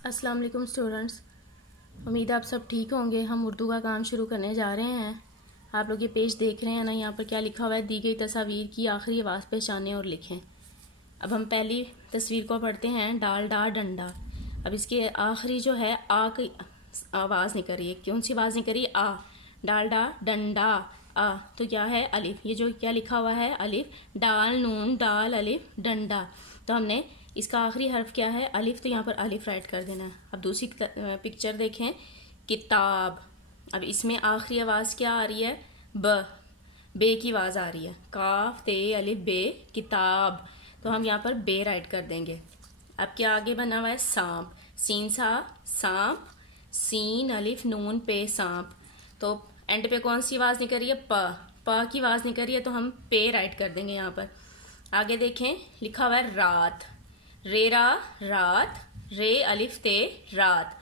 अस्सलाम वालेकुम स्टूडेंट्स, उम्मीद है आप सब ठीक होंगे। हम उर्दू का काम शुरू करने जा रहे हैं। आप लोग ये पेज देख रहे हैं ना, यहाँ पर क्या लिखा हुआ है, दी गई तस्वीर की आखिरी आवाज़ पहचानें और लिखें। अब हम पहली तस्वीर को पढ़ते हैं, डाल डा डंडा। अब इसके आखिरी जो है आ की आवाज़ निकल रही है। कौन सी आवाज़ निकल रही है? आ। डाल डा डंडा आ, तो क्या है? अलिफ। ये जो क्या लिखा हुआ है? अलिफ। डाल नून डाल अलिफ डंडा, तो हमने इसका आखिरी हर्फ क्या है? अलिफ, तो यहाँ पर अलिफ राइट कर देना है। अब दूसरी पिक्चर देखें, किताब। अब इसमें आखिरी आवाज़ क्या आ रही है? ब, बे की आवाज़ आ रही है। काफ ते अलिफ बे, किताब, तो हम यहाँ पर बे राइट कर देंगे। अब क्या आगे बना हुआ है? सांप। सीन सा सांप, सीन अलिफ नून पे सांप, तो एंड पे कौन सी आवाज़ निकल रही है? प, प की आवाज़ निकल रही है, तो हम पे राइट कर देंगे यहाँ पर। आगे देखें, लिखा हुआ है रात। रेरा रात, रे अलिफ ते रात,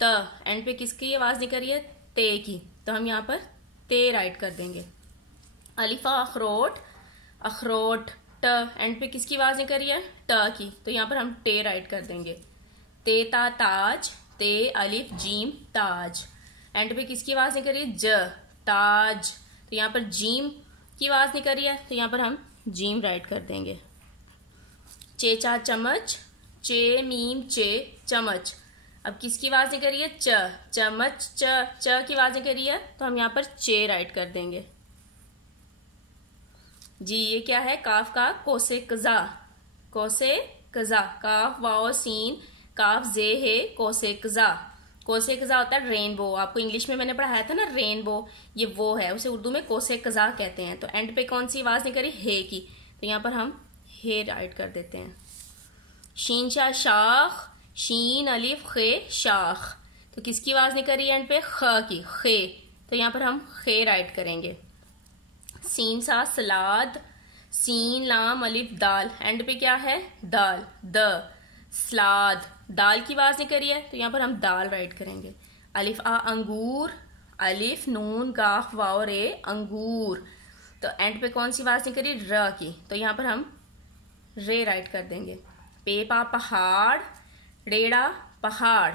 त एंड पे किसकी आवाज निकल रही है? ते की, तो हम यहाँ पर ते राइट कर देंगे। अलिफा अखरोट, अखरोट, ट एंड पे किसकी आवाज निकल रही है? ट की, तो यहाँ पर हम टे राइट कर देंगे। तेता ताज, ते अलिफ जीम ताज, एंड पे किसकी आवाज निकल रही है? ज, ताज, तो यहाँ पर जीम की आवाज निकल रही है, तो यहाँ पर हम जीम राइट कर देंगे। चेचा चम्मच, चे मीम चे चम्मच, अब किसकी आवाज निकल रही है? च, चम्मच च, च की आवाज निकल रही है, तो हम यहाँ पर चे राइट कर देंगे। जी, ये क्या है? काफ का कोसे कजा, कोसे कजा, काफ वाओ सीन काफ जे है कोसे कजा। कोसे कजा होता है रेनबो, आपको इंग्लिश में मैंने पढ़ाया था ना रेनबो, ये वो है, उसे उर्दू में कोसे कजा कहते हैं। तो एंड पे कौन सी आवाज निकल रही? हे की, तो यहाँ पर हम हे राइट कर देते हैं। शीन शाह शाख, शीन अलिफ खे शाख, तो किसकी आवाज निकल रही है एंड पे? ख की, खे, तो यहाँ पर हम खे राइट करेंगे। सीन सा सलाद, सीन लाम अलिफ दाल, एंड पे क्या है? दाल, द, सलाद, दाल की आवाज निकल रही है, तो यहाँ पर हम दाल राइट करेंगे। अलिफ आ अंगूर, अलिफ नून गाफ वाओ रे अंगूर, तो एंड पे कौन सी आवाज निकल रही है? र की, तो यहाँ पर हम रे राइट कर देंगे। पेपा पहाड़, रेड़ा पहाड़,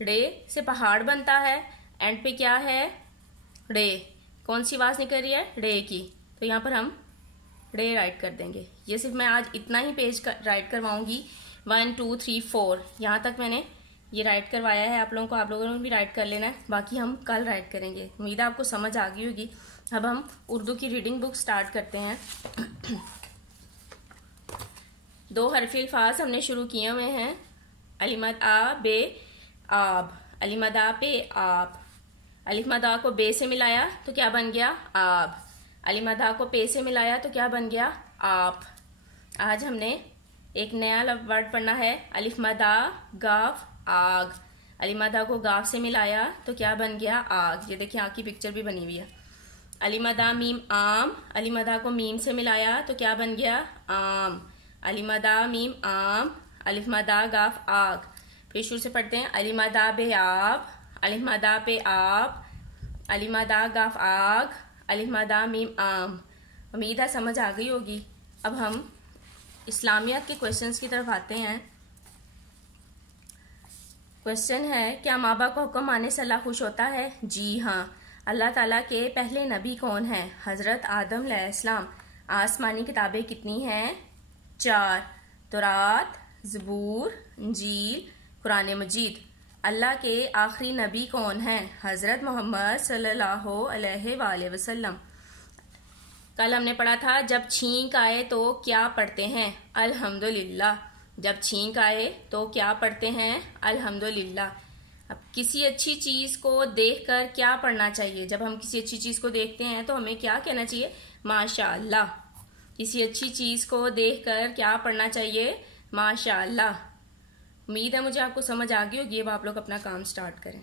रे से पहाड़ बनता है, एंड पे क्या है? रे, कौन सी आवाज निकल रही है? रे की, तो यहाँ पर हम रे राइट कर देंगे। ये सिर्फ मैं आज इतना ही पेज राइट करवाऊंगी, 1 2 3 4 यहाँ तक मैंने ये राइट करवाया है आप लोगों को। आप लोगों ने भी राइट कर लेना है, बाकी हम कल राइट करेंगे। उम्मीद है आपको समझ आ गई होगी। अब हम उर्दू की रीडिंग बुक स्टार्ट करते हैं। 2 हरफी अल्फाज हमने शुरू किए हुए हैं। अलिमद आ बे आब, अलिमद आ पे आप, अलिमद आ को बे से मिलाया तो क्या बन गया? आब। अलिमद आ को पे से मिलाया तो क्या बन गया? आप। आज हमने एक नया वर्ड पढ़ना है, अलिफ मदा गाफ आग। अलिमद आ को गाफ से मिलाया तो क्या बन गया? आग। ये देखिए आग की पिक्चर भी बनी हुई है। अलिमदा मीम आम, अलिमदा को मीम से मिलाया तो क्या बन गया? आम। अलिमदा मीम आम, अलिफमदा गाफ आग। फिर शुरू से पढ़ते हैं। अलिमदा बे आप, अलिफमदा पे आप, अलिमदा गाफ आग, अलिफमदा मीम आम। उम्मीद है समझ आ गई होगी। अब हम इस्लामियत के क्वेश्चंस की तरफ आते हैं। क्वेश्चन है, क्या माँ बाप का हुक्म मानने से अल्लाह खुश होता है? जी हाँ। अल्लाह ताला के पहले नबी कौन है? हजरत आदम अलैहिस्सलाम। आसमानी किताबें कितनी हैं? 4, तौरात, ज़बूर, इंजील, कुरान मजीद। अल्लाह के आखिरी नबी कौन है? हजरत मोहम्मद सल्लल्लाहु अलैहि वसल्लम। कल हमने पढ़ा था, जब छींक आए तो क्या पढ़ते हैं? अल्हम्दुलिल्लाह। जब छींक आए तो क्या पढ़ते हैं? अल्हम्दुलिल्लाह। अब किसी अच्छी चीज को देखकर क्या पढ़ना चाहिए? जब हम किसी अच्छी चीज को देखते हैं तो हमें क्या कहना चाहिए? माशाअल्लाह। किसी अच्छी चीज को देखकर क्या पढ़ना चाहिए? माशाअल्लाह। उम्मीद है मुझे आपको समझ आ गई होगी। अब आप लोग अपना काम स्टार्ट करें।